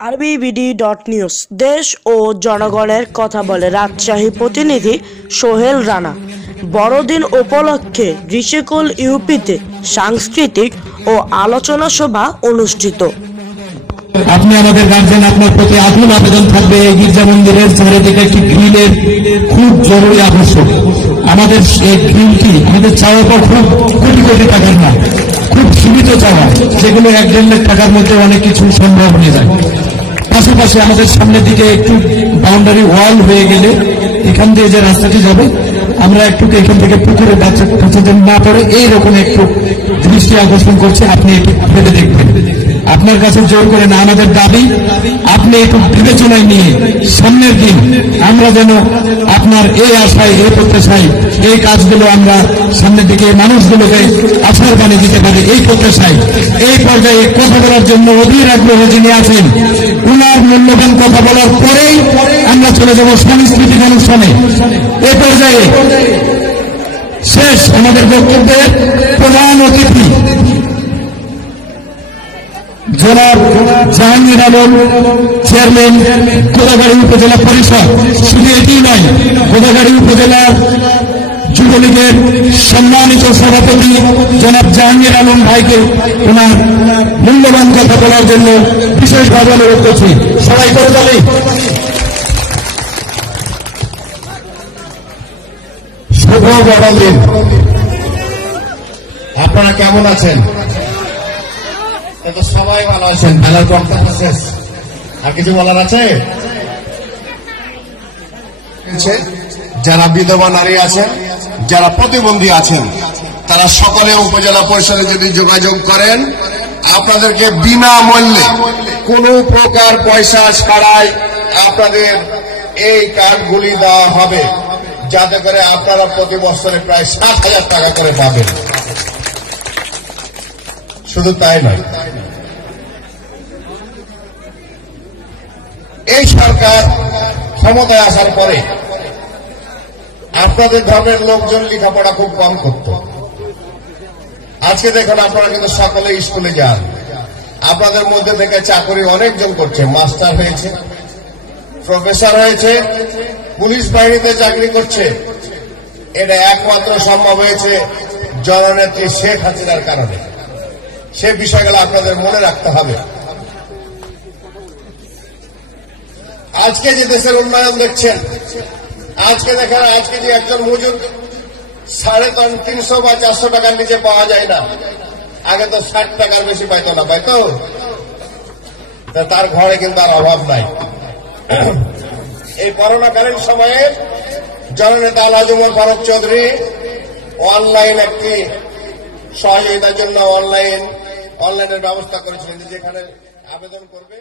RBBD.News দেশ ও জনগণের কথা বলে রাজশাহী প্রতিনিধি সোহেল রানা। বড়দিন উপলক্ষে ঋষিকুল ইউপিতে সাংস্কৃতিক ও আলোচনা সভা অনুষ্ঠিত। আপনি আমাদের গার্জেন, আপনার প্রতি আকুল আবেদন থাকবে এই গির্জা মন্দিরের চারিদিকে একটি গ্রিলের খুব জরুরি আবশ্যক। আমাদের এই গ্রিলটি আমাদের চাওয়া পর খুব কোটি কোটি টাকার না, খুব সীমিত চাওয়া, যেগুলো 1-1.5 লাখ টাকার মধ্যে অনেক কিছু সম্ভব হয়ে যায়। পাশাপাশি আমাদের সামনের দিকে একটু বাউন্ডারি ওয়াল হয়ে গেলে এখান দিয়ে যে রাস্তাটি যাবে, আমরা একটু এখান থেকে পুকুরে বাচ্চাদের না পড়ে এইরকম একটু দৃষ্টি আকর্ষণ করছে। আপনি একটু ভেবে দেখবেন। আপনার কাছে জোর করে না, আমাদের দাবি আপনি একটু বিবেচনায় নিয়ে সামনের দিন আমরা যেন আপনার এই আশায়, এই প্রত্যাশায় এই কাজগুলো আমরা সামনের দিকে মানুষগুলোকে আশার বাণী দিতে পারি। এই প্রত্যাশায় এই পর্যায়ে কথা বলার জন্য অধীর আগ্রহ যিনি আছেন, উনার মূল্যবান কথা বলার পরেই আমরা চলে যাব সাংস্কৃতিক অনুষ্ঠানে। এই পর্যায়ে শেষ আমাদের বক্তব্যের প্রধান অতিথি জনাব জাহাঙ্গীর আলম, চেয়ারম্যান গোদাগাড়ী উপজেলা পরিষদ। শুধু এটি নয়, গোদাগাড়ী উপজেলা যুবলীগের সম্মানিত সভাপতি জনাব জাহাঙ্গীর আলম ভাইকে ওনার মূল্যবান কথা বলার জন্য বিশেষভাবে অনুরোধ করছি। সবাই করে যাবে। শুভ বড়দিন। আপনারা কেমন আছেন? তো সবাই ভালো আছেন? মেলার বক্তব্য শেষ, আর কিছু বলার আছে? যারা বিধবা নারী আছেন, যারা প্রতিবন্ধী আছেন, তারা সকলে উপজেলা পরিষদে যদি যোগাযোগ করেন, আপনাদেরকে বিনামূল্যে কোনো প্রকার পয়সা ছাড়াই আপনাদের এই কার্ডগুলি দেওয়া হবে, যাতে করে আপনারা প্রতি বছরে প্রায় 7,000 টাকা করে পাবেন। শুধু তাই নয়, এই সরকার ক্ষমতায় আসার পরে আপনাদের ধর্মের লোকজন লেখাপড়া খুব কম করত। আজকে দেখুন, আপনারা কিন্তু সকলে স্কুলে যান। আপনাদের মধ্যে থেকে চাকরি অনেকজন করছে, মাস্টার হয়েছে, প্রফেসর হয়েছে, পুলিশ বাহিনীতে চাকরি করছে। এটা একমাত্র সম্ভব হয়েছে জননেত্রী শেখ হাসিনার কারণে। সে বিষয়গুলো আপনাদের মনে রাখতে হবে। আজকে যে দেশের উন্নয়ন দেখছেন, আজকে দেখেন, আজকে যে একজন মজুর 350 বা 400 টাকার নিচে পাওয়া যায় না। আগে তো 60 টাকার বেশি পাইতো না, পাইতো? তার ঘরে কিন্তু আর অভাব নাই। এই করোনাকালীন সময়ে জননেতা আলহাজ ওমর ফারুক চৌধুরী অনলাইন একটি সহযোগিতার জন্য অনলাইনের ব্যবস্থা করেছিলেন, যেখানে আবেদন করবে।